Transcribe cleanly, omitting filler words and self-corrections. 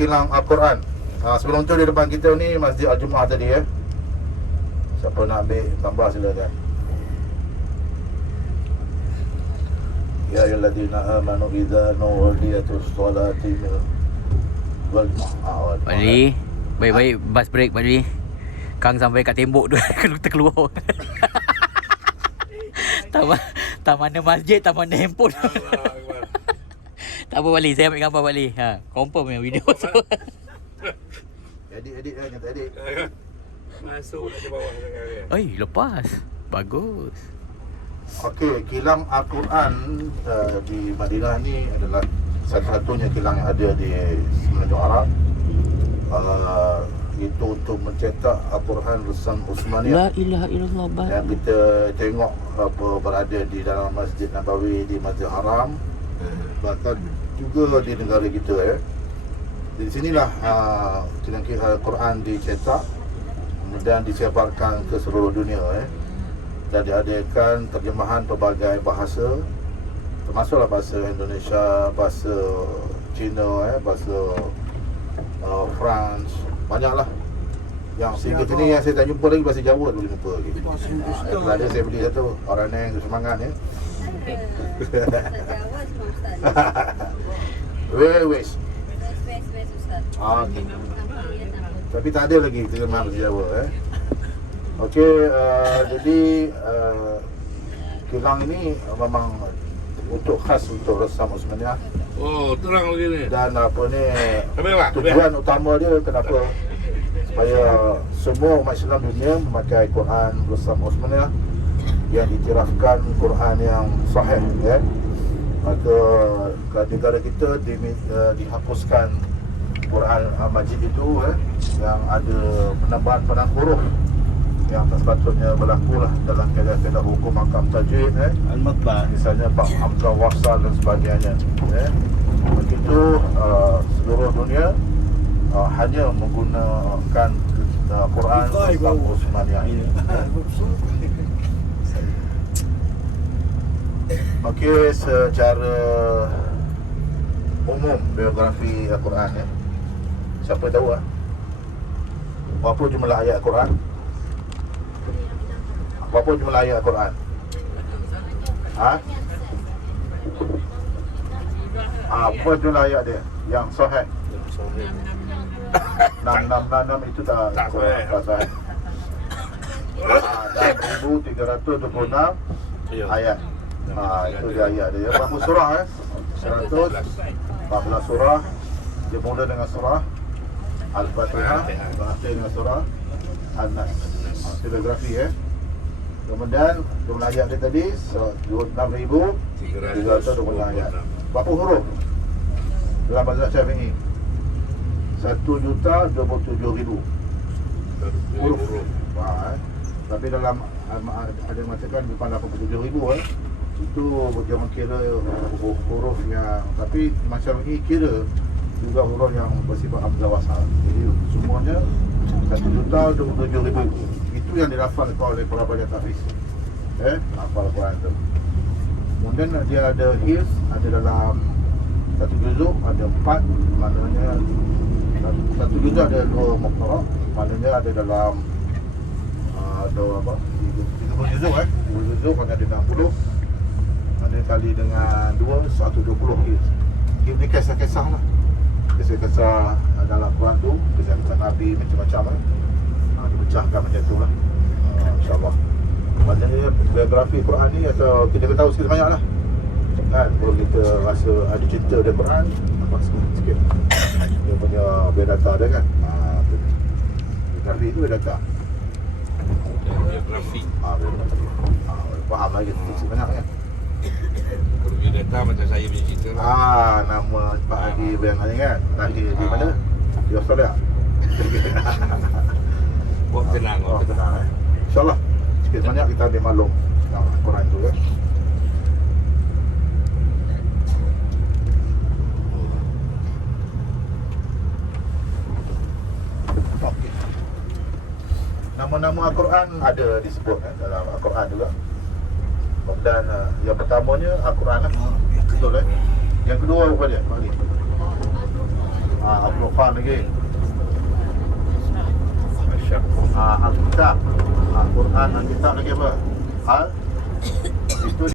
Kilang Al-Quran. Sebelum tu di depan kita ni Masjid Al-Jumu'ah tadi ya. Siapa nak ambil gambar silakan. Ya ayyuhalladzina amanu idza nudiyatus salati wal Pakcik, baik-baik bus break Pakcik. Kang sampai kat tembok tu terkeluar. Tak mana masjid, tak mana handphone. Tak apa Wali, saya ambil gambar Wali. Confirm yang video tu. Edit lah, nyata edit. Masuk ke bawah sekarang. Oi, lepas. Bagus. Okey, kilang Al-Quran di Madinah ni adalah satu-satunya kilang yang ada di Semenanjung Arab. Itu untuk mencetak Al-Quran Resam Uthmaniyah. La ilaha illallah. Yang kita tengok berada di dalam Masjid Nabawi, di Masjid Haram, bahkan juga di negara kita ya. Di sinilah kilang Al-Quran dicetak dan disebarkan ke seluruh dunia dan diadakan terjemahan pelbagai bahasa, termasuklah bahasa Indonesia, bahasa Cina, bahasa France, banyaklah. Yang sehingga sini yang saya tak jumpa lagi bahasa Jawa boleh jumpa lagi. Yang ada saya beli satu orang yang semangat ya. West. Okay. Tapi tak ada lagi terjemahan bahasa Jawa Okey, jadi kilang ini memang khas untuk Resam Uthmaniyah. Oh, terang lagi ni. Dan apa ni, Ambil. tujuan utama dia kenapa? Supaya semua umat Islam dunia memakai Quran Resam Uthmaniyah yang diiktirafkan Quran yang sahih ya. Maka di negara kita dihapuskan Quran Majid itu yang ada penambahan huruf yang tak sepatutnya berlaku lah dalam kaedah-kaedah hukum mahkam tajwid Al-Matbah, misalnya bab hamzah wasal dan sebagainya begitu seluruh dunia hanya menggunakan Quran Resam Uthmaniyah ini. Okey, secara umum biografi Al-Quran ya. Siapa tahu berapa jumlah ayat Al-Quran? Berapa jumlah ayat Al-Quran? Apa jumlah ayat dia? Yang sahih. 666 itu tak sahih. Dan 1326 ayat. Itu dia ayat dia. Berapa surah 114 surah. Dia mula dengan surah Al-Fatihah, berakhir dengan surah An-Nas. Biografi Kemudian jumlah ayat dia tadi 6,320 ayat. Berapa huruf dalam mazhab Syafi'i? 1,027,000 huruf. Tapi dalam ada mengatakan bukan 87,000 itu jangan kira huruf yang, tapi macam ini kira juga huruf yang bersifat hamzah wasal. Jadi semuanya 1,027,000 itu yang dilafalkan oleh para pengajar tahfiz. Hafal Quran tu. Kemudian dia ada hifz, ada dalam satu juzuk ada 4, maknanya satu juzuk ada 2 muqarrah, maknanya ada dalam ada 30 juzuk 30 juzuk maknanya ada 60. Maknanya kali dengan 2 120 hifz. Hifz ni kisah-kisah lah. Kisah-kisah dalam Quran tu, kisah-kisah Nabi macam-macam dipecahkan macam tu lah. InsyaAllah. Maknanya biografi Quran ni atau kita tahu sikit banyak lah kan, kalau kita rasa ada cerita dari Quran, nampak sikit dia punya biodata dia kan. Biografi tu biodata. Biografi. Faham lagi sikit banyak kan. Kalau biodata macam saya punya cerita lah. Nama Pak Haji Bayang ni kan, lahir di mana? Di Australia. Buat tenang. InsyaAllah sikit banyak kita ambil maklum tentang Quran tu ya. Okay. Nama-nama Al-Quran ada disebut dalam Al-Quran juga. Dan yang pertamanya Al-Quran lah. Betul Yang kedua apa dia? Bagi. Al-Furqan lagi. Masyaallah. Al-Kitab. Al-Quran, Al-Kitab lagi apa? Itu